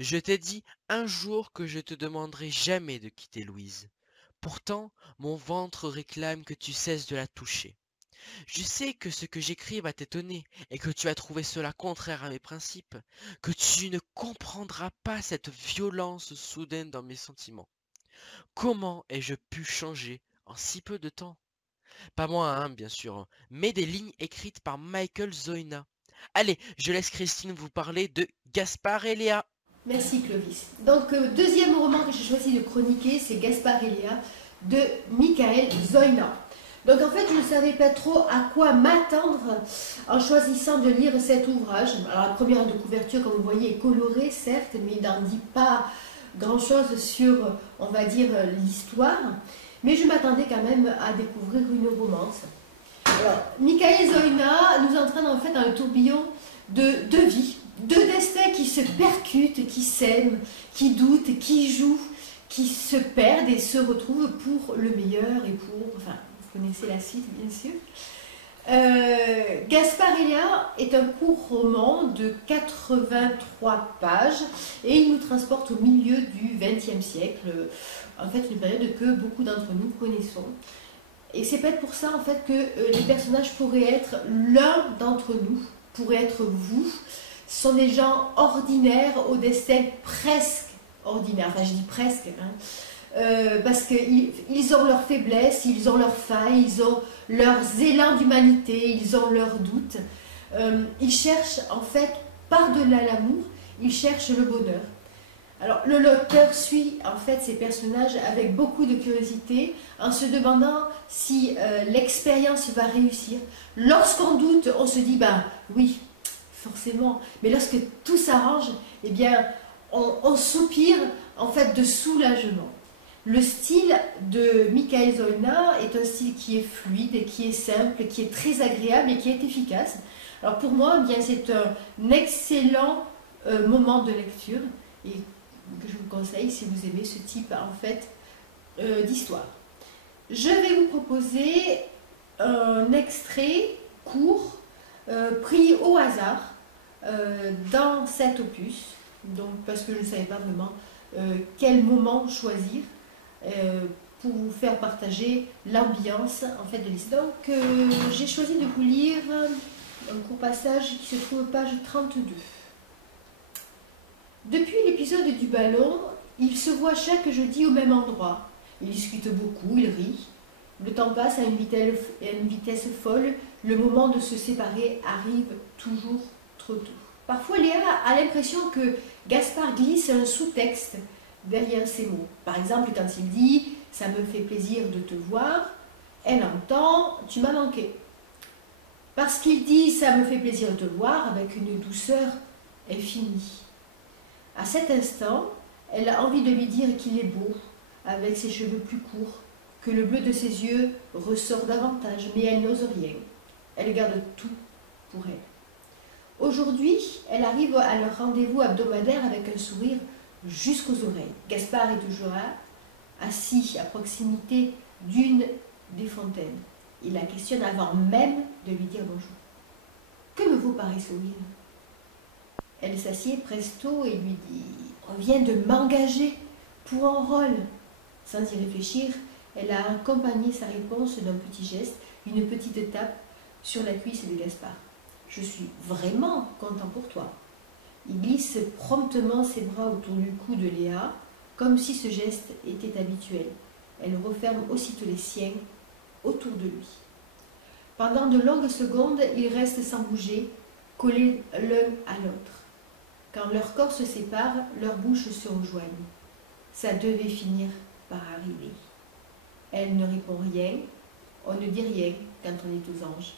Je t'ai dit un jour que je te demanderai jamais de quitter Louise. Pourtant, mon ventre réclame que tu cesses de la toucher. Je sais que ce que j'écris va t'étonner et que tu as trouvé cela contraire à mes principes, que tu ne comprendras pas cette violence soudaine dans mes sentiments. Comment ai-je pu changer en si peu de temps? Pas moi, hein, bien sûr, mais des lignes écrites par Michael Zoina. Allez, je laisse Christine vous parler de Gaspard et Léa. Merci Clovis. Donc, deuxième roman que j'ai choisi de chroniquer, c'est Gaspard et Léa de Michael Zoina. Donc en fait, je ne savais pas trop à quoi m'attendre en choisissant de lire cet ouvrage. Alors la première de couverture, comme vous voyez, est colorée, certes, mais il n'en dit pas grand-chose sur, on va dire, l'histoire. Mais je m'attendais quand même à découvrir une romance. Alors, Michael Zoina nous entraîne en fait dans un tourbillon de vie, de destins qui se percutent, qui s'aiment, qui doutent, qui jouent, qui se perdent et se retrouvent pour le meilleur et pour... Enfin, vous connaissez la suite, bien sûr. Gaspard et Léa est un court roman de 83 pages et il nous transporte au milieu du XXe siècle, en fait une période que beaucoup d'entre nous connaissons. Et c'est peut-être pour ça en fait que les personnages pourraient être l'un d'entre nous, pourraient être vous. Ce sont des gens ordinaires au destin presque ordinaire, enfin je dis presque, parce qu'ils ont leurs faiblesses, ils ont leurs failles, ils ont leurs élans d'humanité, ils ont leurs doutes. Ils cherchent en fait, par-delà l'amour, ils cherchent le bonheur. Alors le lecteur suit en fait ces personnages avec beaucoup de curiosité en se demandant si l'expérience va réussir. Lorsqu'on doute, on se dit bah oui, forcément. Mais lorsque tout s'arrange, eh bien on soupire en fait de soulagement. Le style de Michael Zollner est un style qui est fluide, qui est simple, qui est très agréable et qui est efficace. Alors pour moi, eh bien c'est un excellent moment de lecture et que je vous conseille si vous aimez ce type en fait d'histoire. Je vais vous proposer un extrait court pris au hasard dans cet opus, donc parce que je ne savais pas vraiment quel moment choisir pour vous faire partager l'ambiance en fait de l'histoire. Donc j'ai choisi de vous lire un court passage qui se trouve page 32. Depuis l'épisode du ballon, ils se voient chaque jeudi au même endroit. Ils discutent beaucoup, ils rient. Le temps passe à une vitesse folle. Le moment de se séparer arrive toujours trop tôt. Parfois, Léa a l'impression que Gaspard glisse un sous-texte derrière ces mots. Par exemple, quand il dit « ça me fait plaisir de te voir », elle entend « tu m'as manqué ». Parce qu'il dit « ça me fait plaisir de te voir » avec une douceur infinie. À cet instant, elle a envie de lui dire qu'il est beau, avec ses cheveux plus courts, que le bleu de ses yeux ressort davantage, mais elle n'ose rien. Elle garde tout pour elle. Aujourd'hui, elle arrive à leur rendez-vous hebdomadaire avec un sourire jusqu'aux oreilles. Gaspard est toujours là, assis à proximité d'une des fontaines. Il la questionne avant même de lui dire bonjour. Que me vaut pareil sourire? Elle s'assied presto et lui dit « On vient de m'engager pour un rôle ». Sans y réfléchir, elle a accompagné sa réponse d'un petit geste, une petite tape sur la cuisse de Gaspard. « Je suis vraiment content pour toi ». Il glisse promptement ses bras autour du cou de Léa, comme si ce geste était habituel. Elle referme aussitôt les siens autour de lui. Pendant de longues secondes, ils restent sans bouger, collés l'un à l'autre. Quand leurs corps se séparent, leurs bouches se rejoignent. Ça devait finir par arriver. Elle ne répond rien, on ne dit rien quand on est aux anges.